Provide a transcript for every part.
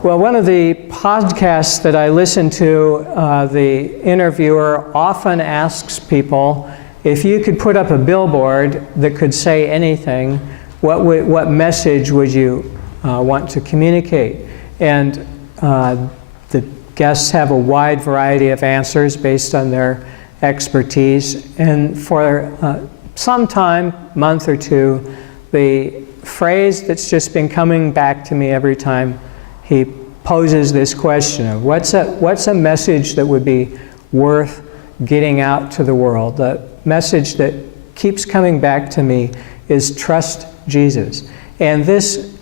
Well, one of the podcasts that I listen to, the interviewer often asks people, if you could put up a billboard that could say anything, what message would you want to communicate? And the guests have a wide variety of answers based on their expertise. And for some time, month or two, the phrase that's just been coming back to me every time he poses this question of what's a message that would be worth getting out to the world? The message that keeps coming back to me is trust Jesus. And this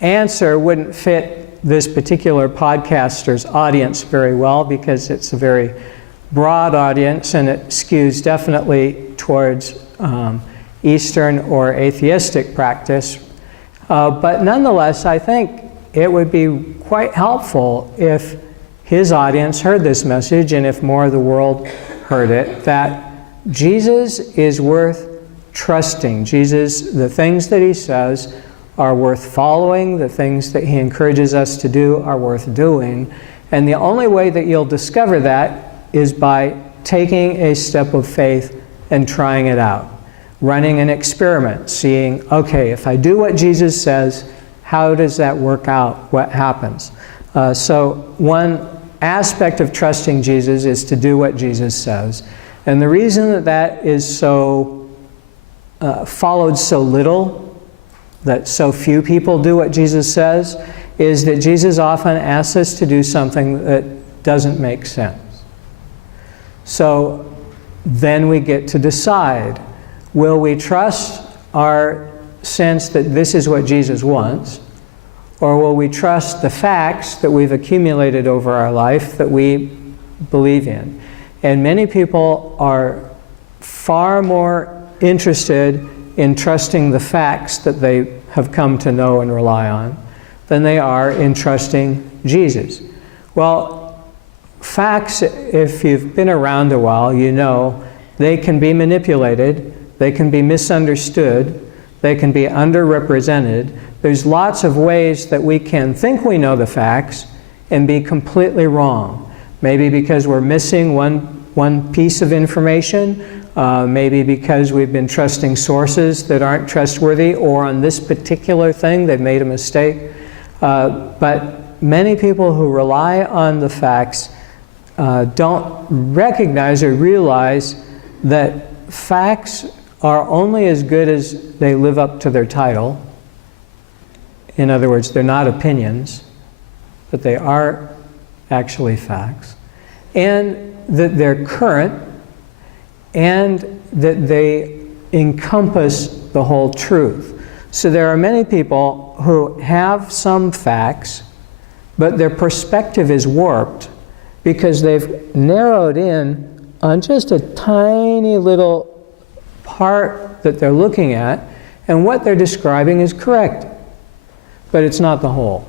answer wouldn't fit this particular podcaster's audience very well because it's a very broad audience and it skews definitely towards Eastern or atheistic practice. But nonetheless, I think it would be quite helpful if his audience heard this message and if more of the world heard it, that Jesus is worth trusting. Jesus, the things that he says are worth following, the things that he encourages us to do are worth doing. And the only way that you'll discover that is by taking a step of faith and trying it out. Running an experiment, seeing, okay, if I do what Jesus says, how does that work out? What happens? So one aspect of trusting Jesus is to do what Jesus says. And the reason that that is so followed so little, that so few people do what Jesus says, is that Jesus often asks us to do something that doesn't make sense. So then we get to decide, will we trust our sense that this is what Jesus wants, or will we trust the facts that we've accumulated over our life that we believe in? And many people are far more interested in trusting the facts that they have come to know and rely on than they are in trusting Jesus. Well, facts, if you've been around a while, you know they can be manipulated, they can be misunderstood, they can be underrepresented. There's lots of ways that we can think we know the facts and be completely wrong. Maybe because we're missing one piece of information, maybe because we've been trusting sources that aren't trustworthy, or on this particular thing they've made a mistake. But many people who rely on the facts don't recognize or realize that facts are only as good as they live up to their title. In other words, they're not opinions, but they are actually facts. And that they're current, and that they encompass the whole truth. So there are many people who have some facts, but their perspective is warped because they've narrowed in on just a tiny little part that they're looking at, and what they're describing is correct, but it's not the whole.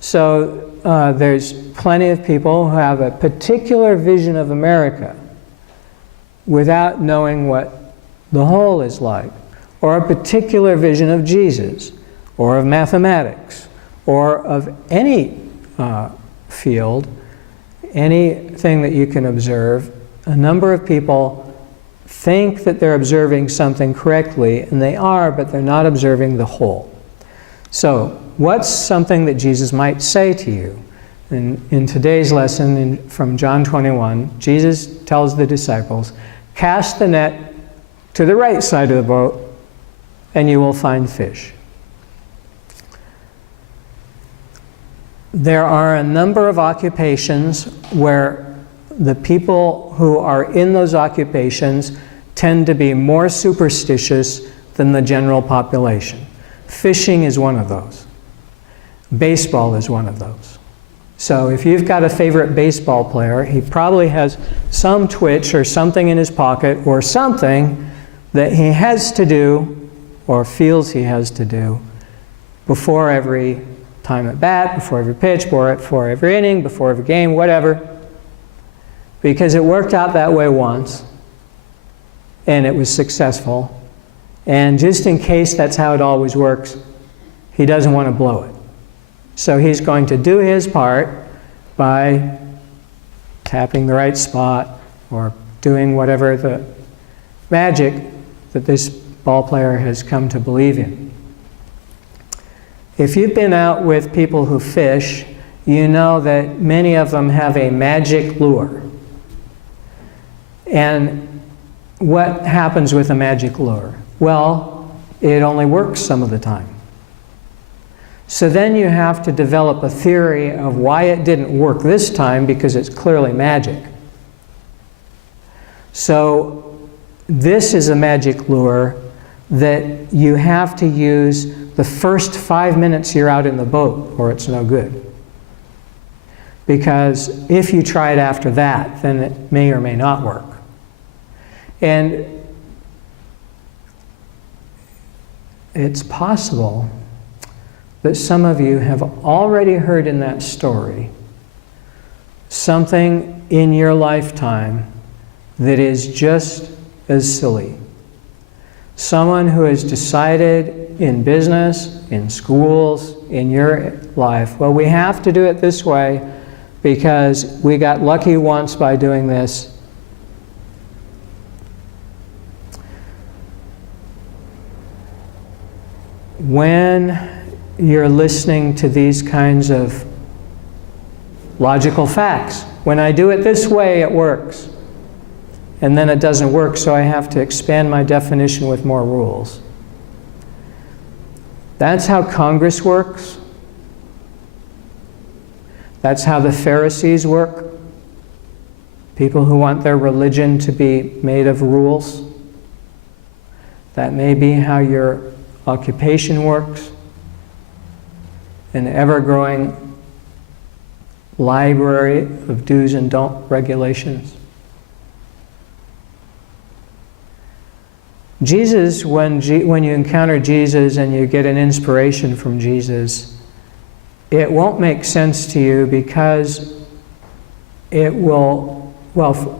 So there's plenty of people who have a particular vision of America without knowing what the whole is like, or a particular vision of Jesus, or of mathematics, or of any field, anything that you can observe. A number of people think that they're observing something correctly, and they are, but they're not observing the whole. So, what's something that Jesus might say to you? In today's lesson from John 21, Jesus tells the disciples, cast the net to the right side of the boat, and you will find fish. There are a number of occupations where the people who are in those occupations tend to be more superstitious than the general population. Fishing is one of those. Baseball is one of those. So if you've got a favorite baseball player, he probably has some twitch or something in his pocket or something that he has to do or feels he has to do before every time at bat, before every pitch, before every inning, before every game, whatever. Because it worked out that way once, and it was successful. And just in case that's how it always works, he doesn't want to blow it. So he's going to do his part by tapping the right spot or doing whatever the magic that this ball player has come to believe in. If you've been out with people who fish, you know that many of them have a magic lure. And what happens with a magic lure? Well, it only works some of the time. So then you have to develop a theory of why it didn't work this time, because it's clearly magic. So this is a magic lure that you have to use the first 5 minutes you're out in the boat, or it's no good. Because if you try it after that, then it may or may not work. And it's possible that some of you have already heard in that story something in your lifetime that is just as silly. Someone who has decided in business, in schools, in your life, well, we have to do it this way because we got lucky once by doing this. When you're listening to these kinds of logical facts, when I do it this way, it works. And then it doesn't work, so I have to expand my definition with more rules. That's how Congress works. That's how the Pharisees work. People who want their religion to be made of rules. That may be how your occupation works. An ever-growing library of do's and don't regulations. Jesus, when you encounter Jesus and you get an inspiration from Jesus, it won't make sense to you because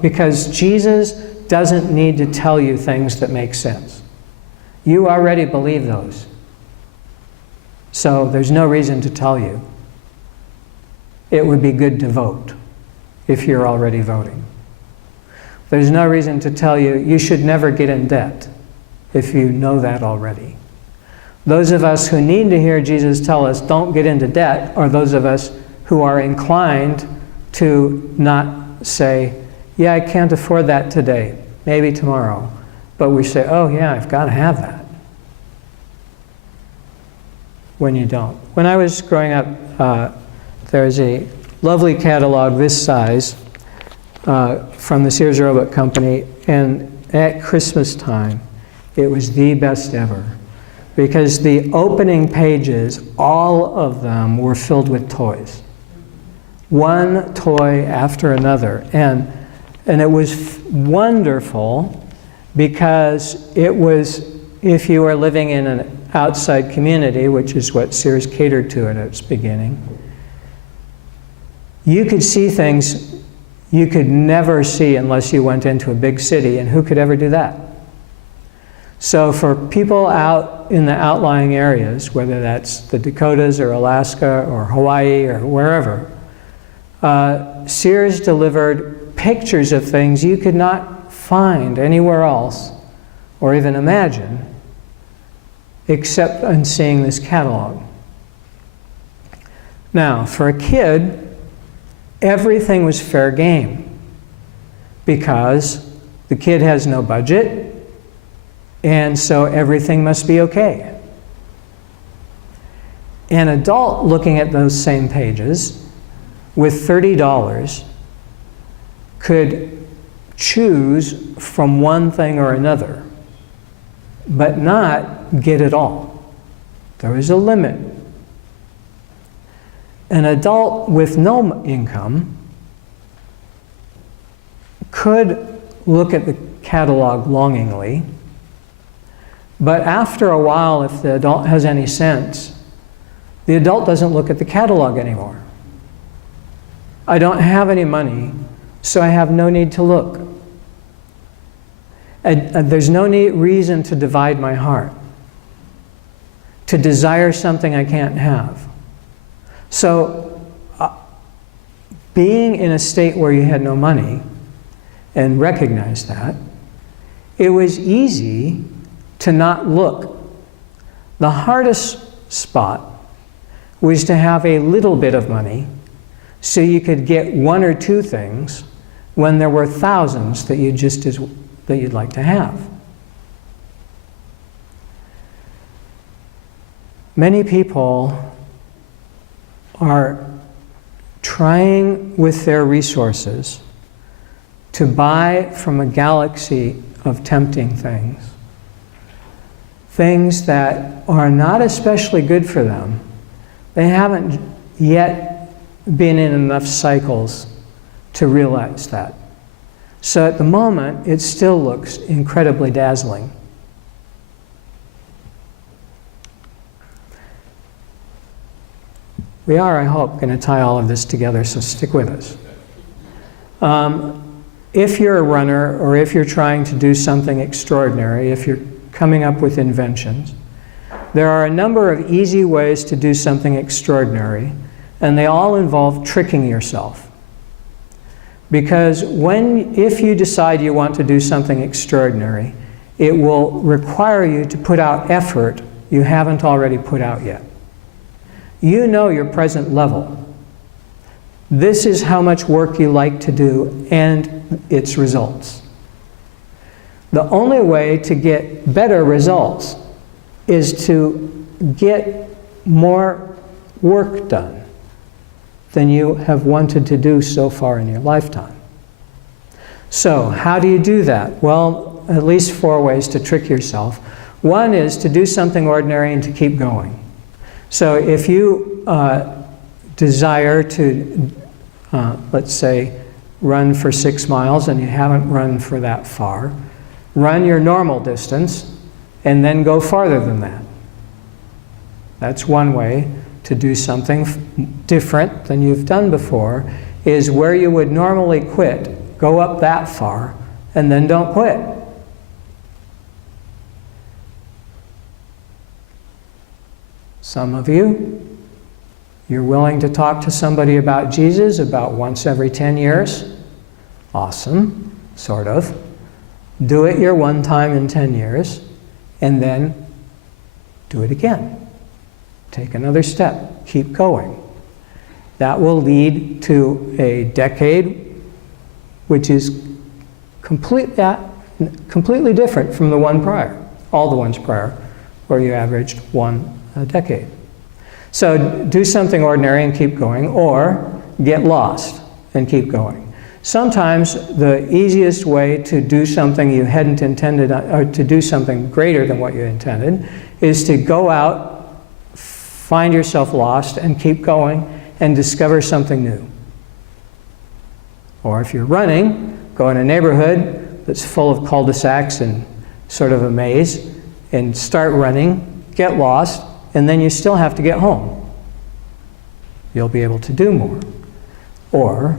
because Jesus doesn't need to tell you things that make sense. You already believe those. So there's no reason to tell you. It would be good to vote if you're already voting. There's no reason to tell you you should never get in debt if you know that already. Those of us who need to hear Jesus tell us don't get into debt are those of us who are inclined to not say, yeah, I can't afford that today, maybe tomorrow. But we say, oh yeah, I've got to have that. When you don't. When I was growing up, there's a lovely catalog this size from the Sears Roebuck Company, and at Christmas time, it was the best ever. Because the opening pages, all of them were filled with toys. One toy after another. And it was wonderful because it was, if you were living in an outside community, which is what Sears catered to at its beginning, you could see things you could never see unless you went into a big city, and who could ever do that? So for people out in the outlying areas, whether that's the Dakotas or Alaska or Hawaii or wherever, Sears delivered pictures of things you could not find anywhere else or even imagine except in seeing this catalog. Now, for a kid, everything was fair game because the kid has no budget, and so everything must be okay. An adult looking at those same pages with $30 could choose from one thing or another, but not get it all. There was a limit. An adult with no income could look at the catalog longingly, but after a while, if the adult has any sense, the adult doesn't look at the catalog anymore. I don't have any money, so I have no need to look. There's no reason to divide my heart, to desire something I can't have. So being in a state where you had no money and recognized that, it was easy to not look. The hardest spot was to have a little bit of money so you could get one or two things when there were thousands that you'd like to have. Many people are trying with their resources to buy from a galaxy of tempting things, things that are not especially good for them. They haven't yet been in enough cycles to realize that. So at the moment, it still looks incredibly dazzling. We are, I hope, going to tie all of this together, so stick with us. If you're a runner, or if you're trying to do something extraordinary, if you're coming up with inventions, there are a number of easy ways to do something extraordinary, and they all involve tricking yourself. Because if you decide you want to do something extraordinary, it will require you to put out effort you haven't already put out yet. You know your present level. This is how much work you like to do and its results. The only way to get better results is to get more work done than you have wanted to do so far in your lifetime. So, how do you do that? Well, at least 4 ways to trick yourself. One is to do something ordinary and to keep going. So if you desire to, let's say, run for 6 miles and you haven't run for that far, run your normal distance and then go farther than that. That's one way to do something different than you've done before, is where you would normally quit, go up that far and then don't quit. Some of you, you're willing to talk to somebody about Jesus about once every 10 years. Awesome, sort of. Do it your one time in 10 years, and then do it again. Take another step, keep going. That will lead to a decade which is completely different from the one prior, all the ones prior, where you averaged one a decade. So do something ordinary and keep going, or get lost and keep going. Sometimes the easiest way to do something you hadn't intended, or to do something greater than what you intended, is to go out, find yourself lost, and keep going and discover something new. Or if you're running, go in a neighborhood that's full of cul-de-sacs and sort of a maze, and start running, get lost, and then you still have to get home. You'll be able to do more. Or,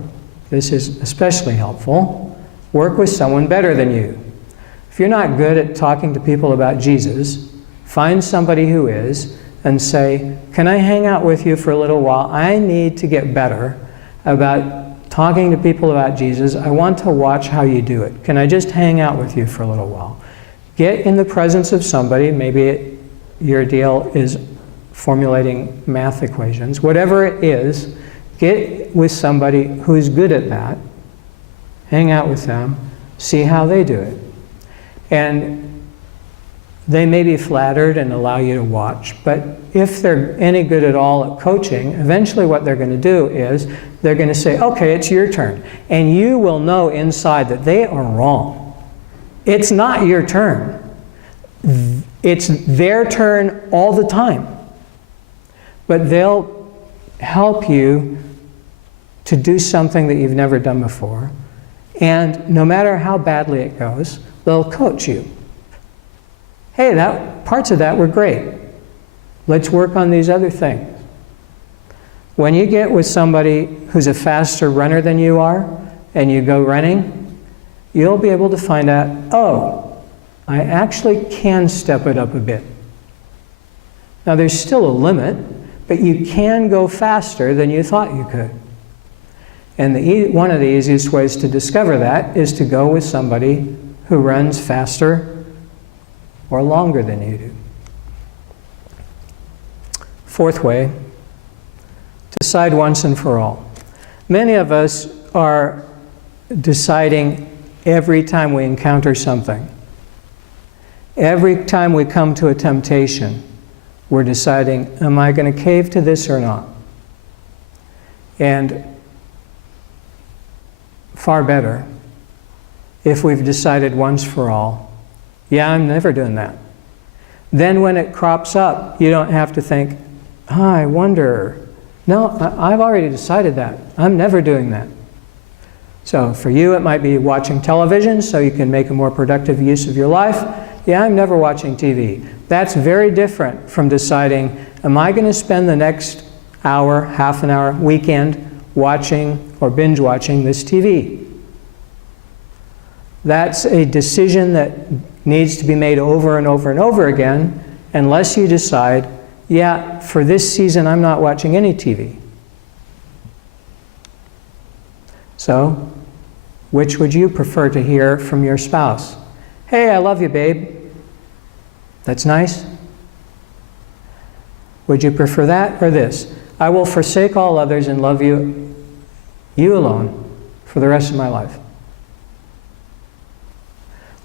this is especially helpful, work with someone better than you. If you're not good at talking to people about Jesus, find somebody who is and say, can I hang out with you for a little while? I need to get better about talking to people about Jesus. I want to watch how you do it. Can I just hang out with you for a little while? Get in the presence of somebody, maybe your deal is formulating math equations. Whatever it is, get with somebody who's good at that, hang out with them, see how they do it. And they may be flattered and allow you to watch, but if they're any good at all at coaching, eventually what they're going to do is they're going to say, okay, it's your turn. And you will know inside that they are wrong. It's not your turn. It's their turn all the time. But they'll help you to do something that you've never done before. And no matter how badly it goes, they'll coach you. Hey, parts of that were great. Let's work on these other things. When you get with somebody who's a faster runner than you are, and you go running, you'll be able to find out, oh, I actually can step it up a bit. Now there's still a limit, but you can go faster than you thought you could. And one of the easiest ways to discover that is to go with somebody who runs faster or longer than you do. Fourth way, decide once and for all. Many of us are deciding every time we encounter something. Every time we come to a temptation, we're deciding, am I going to cave to this or not? And far better if we've decided once for all, yeah, I'm never doing that. Then when it crops up, you don't have to think, oh, I wonder. No, I've already decided that. I'm never doing that. So for you, it might be watching television so you can make a more productive use of your life. Yeah, I'm never watching TV. That's very different from deciding, am I going to spend the next hour, half an hour, weekend watching or binge watching this TV? That's a decision that needs to be made over and over and over again, unless you decide, yeah, for this season I'm not watching any TV. So, which would you prefer to hear from your spouse? Hey, I love you, babe. That's nice. Would you prefer that or this? I will forsake all others and love you alone, for the rest of my life.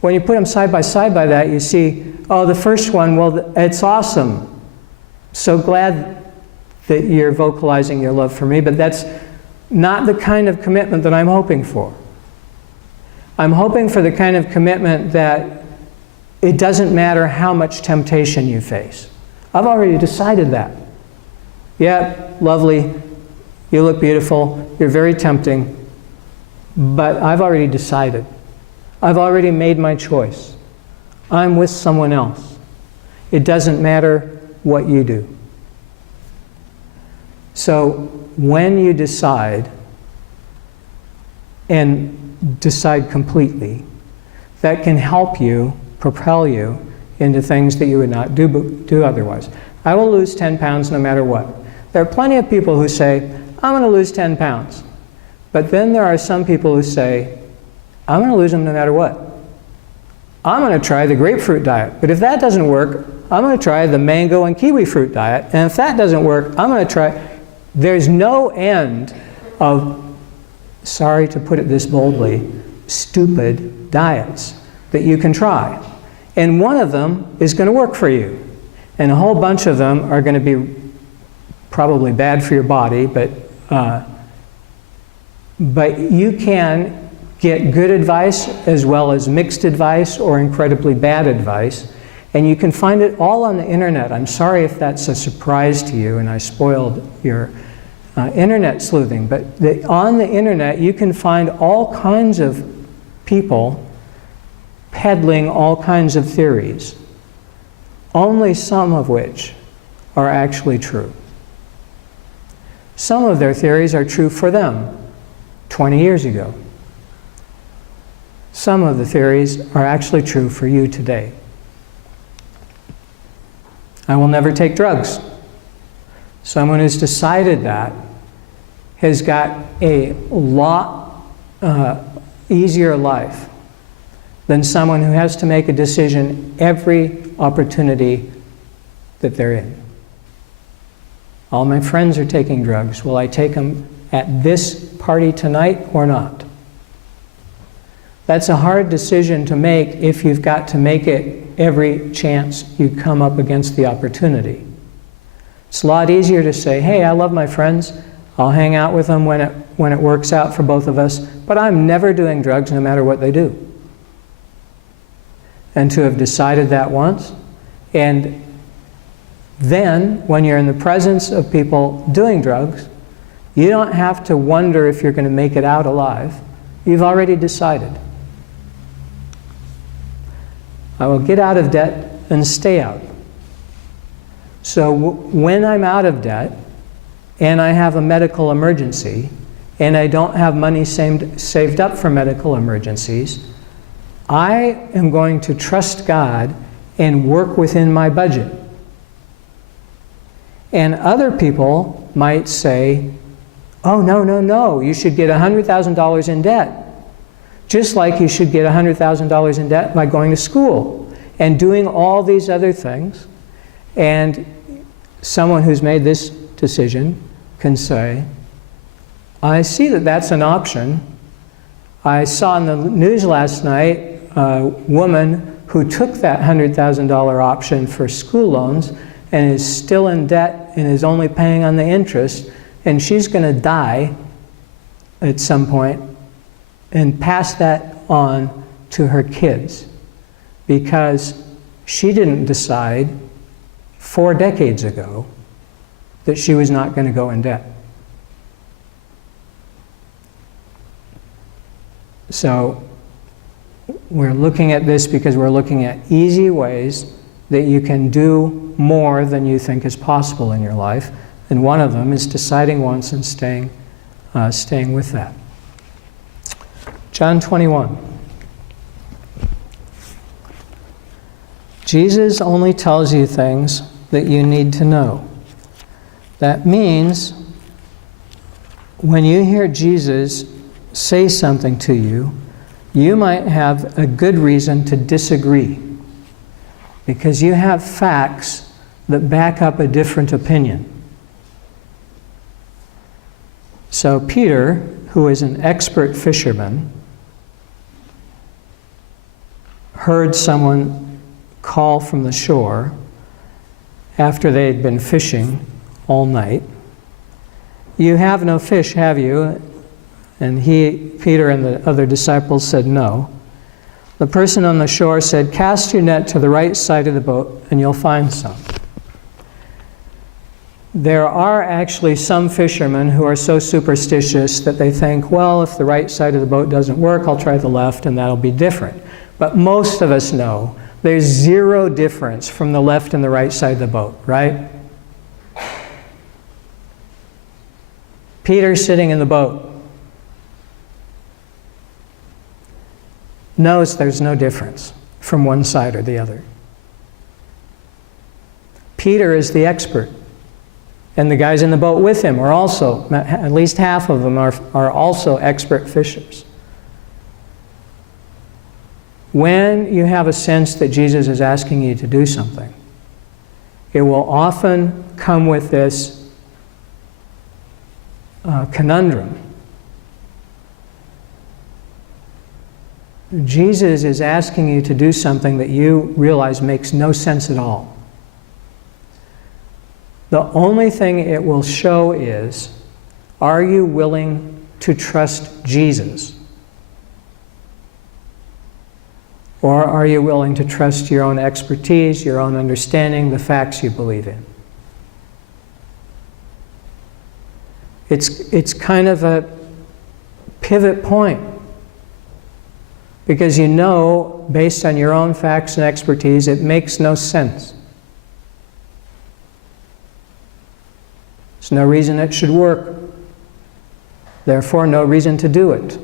When you put them side by side by that, you see, oh, the first one, well, it's awesome. So glad that you're vocalizing your love for me, but that's not the kind of commitment that I'm hoping for. I'm hoping for the kind of commitment that it doesn't matter how much temptation you face. I've already decided that. Yeah, lovely, you look beautiful, you're very tempting, but I've already decided. I've already made my choice. I'm with someone else. It doesn't matter what you do. So when you decide, and decide completely, that can help you, propel you into things that you would not do otherwise. I will lose 10 pounds no matter what. There are plenty of people who say, I'm going to lose 10 pounds. But then there are some people who say, I'm going to lose them no matter what. I'm going to try the grapefruit diet. But if that doesn't work, I'm going to try the mango and kiwi fruit diet. And if that doesn't work, I'm going to try. There's no end of, sorry to put it this boldly, stupid diets that you can try. And one of them is going to work for you. And a whole bunch of them are going to be probably bad for your body, but you can get good advice as well as mixed advice or incredibly bad advice. And you can find it all on the internet. I'm sorry if that's a surprise to you and I spoiled your internet sleuthing, but on the internet you can find all kinds of people peddling all kinds of theories, only some of which are actually true. Some of their theories are true for them 20 years ago. Some of the theories are actually true for you today. I will never take drugs. Someone who's decided that has got a lot easier life than someone who has to make a decision every opportunity that they're in. All my friends are taking drugs. Will I take them at this party tonight or not? That's a hard decision to make if you've got to make it every chance you come up against the opportunity. It's a lot easier to say, hey, I love my friends. I'll hang out with them when it works out for both of us, but I'm never doing drugs no matter what they do. And to have decided that once, and then when you're in the presence of people doing drugs, you don't have to wonder if you're going to make it out alive. You've already decided. I will get out of debt and stay out. So when I'm out of debt and I have a medical emergency and I don't have money saved up for medical emergencies, I am going to trust God and work within my budget. And other people might say, oh, no, no, no, you should get $100,000 in debt. Just like you should get $100,000 in debt by going to school and doing all these other things. And someone who's made this decision can say, I see that that's an option. I saw in the news last night a woman who took that $100,000 option for school loans and is still in debt and is only paying on the interest, and she's going to die at some point and pass that on to her kids because she didn't decide 4 decades ago that she was not going to go in debt. So we're looking at this because we're looking at easy ways that you can do more than you think is possible in your life. And one of them is deciding once and staying with that. John 21. Jesus only tells you things that you need to know. That means when you hear Jesus say something to you, you might have a good reason to disagree because you have facts that back up a different opinion. So Peter, who is an expert fisherman, heard someone call from the shore after they had been fishing all night. You have no fish, have you? And Peter and the other disciples said no. The person on the shore said, cast your net to the right side of the boat and you'll find some. There are actually some fishermen who are so superstitious that they think, well, if the right side of the boat doesn't work, I'll try the left and that'll be different. But most of us know there's zero difference from the left and the right side of the boat, right? Peter sitting in the boat knows there's no difference from one side or the other. Peter is the expert. And the guys in the boat with him are also, at least half of them are also expert fishers. When you have a sense that Jesus is asking you to do something, it will often come with this conundrum. Jesus is asking you to do something that you realize makes no sense at all. The only thing it will show is, are you willing to trust Jesus? Or are you willing to trust your own expertise, your own understanding, the facts you believe in? It's kind of a pivot point. Because you know, based on your own facts and expertise, it makes no sense. There's no reason it should work. Therefore, no reason to do it.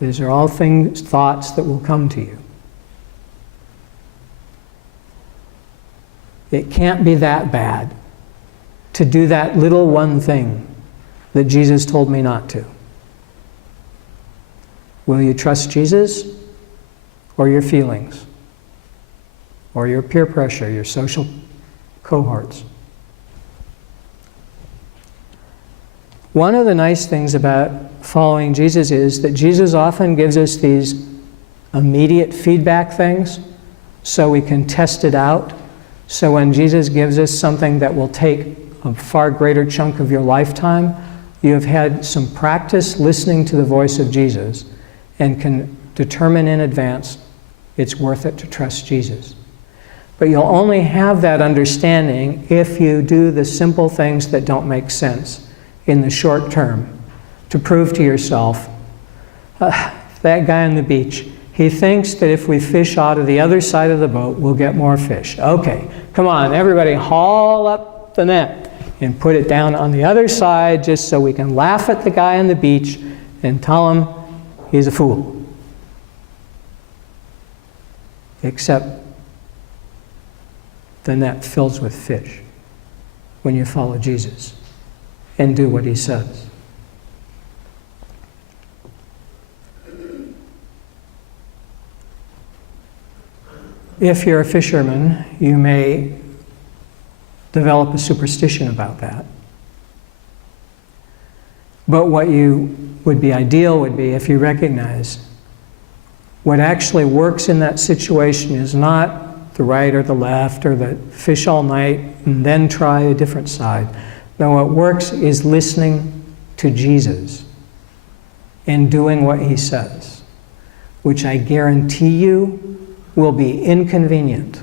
These are all thoughts that will come to you. It can't be that bad to do that little one thing that Jesus told me not to. Will you trust Jesus or your feelings or your peer pressure, your social cohorts? One of the nice things about following Jesus is that Jesus often gives us these immediate feedback things so we can test it out. So when Jesus gives us something that will take a far greater chunk of your lifetime, you have had some practice listening to the voice of Jesus and can determine in advance it's worth it to trust Jesus. But you'll only have that understanding if you do the simple things that don't make sense in the short term to prove to yourself, that guy on the beach, he thinks that if we fish out of the other side of the boat, we'll get more fish. Okay, come on, everybody haul up the net and put it down on the other side just so we can laugh at the guy on the beach and tell him he's a fool. Except the net fills with fish. when you follow Jesus and do what he says. If you're a fisherman, you may develop a superstition about that. But what would be ideal would be if you recognize what actually works in that situation is not the right or the left or the fish all night and then try a different side. No, what works is listening to Jesus and doing what he says, which I guarantee you will be inconvenient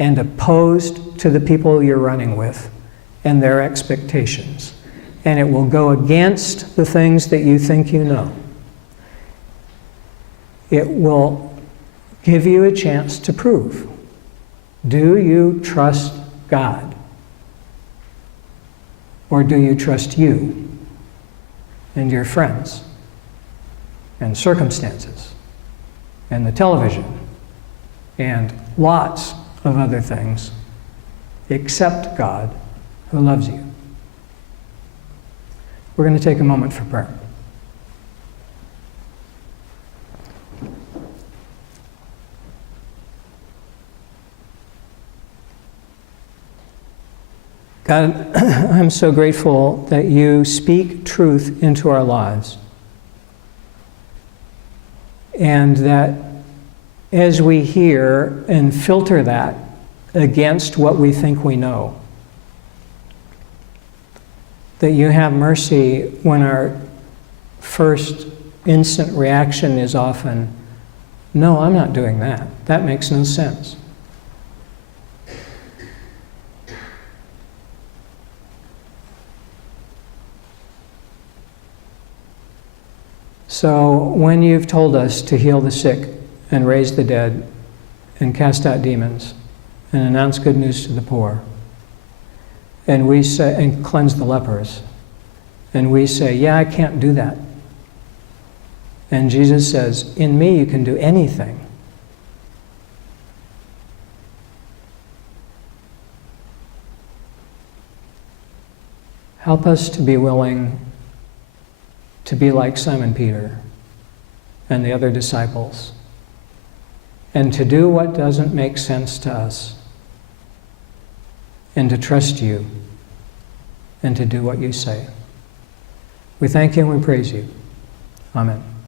and opposed to the people you're running with and their expectations. And it will go against the things that you think you know. It will give you a chance to prove. Do you trust God? Or do you trust you and your friends and circumstances and the television and lots of other things except God who loves you? We're going to take a moment for prayer. God, I'm so grateful that you speak truth into our lives. And that as we hear and filter that against what we think we know, that you have mercy when our first instant reaction is often, no, I'm not doing that. That makes no sense. So when you've told us to heal the sick and raise the dead and cast out demons and announce good news to the poor, and we say, and cleanse the lepers, and we say, yeah, I can't do that. And Jesus says, in me you can do anything. Help us to be willing to be like Simon Peter and the other disciples, and to do what doesn't make sense to us, and to trust you, and to do what you say. We thank you and we praise you. Amen.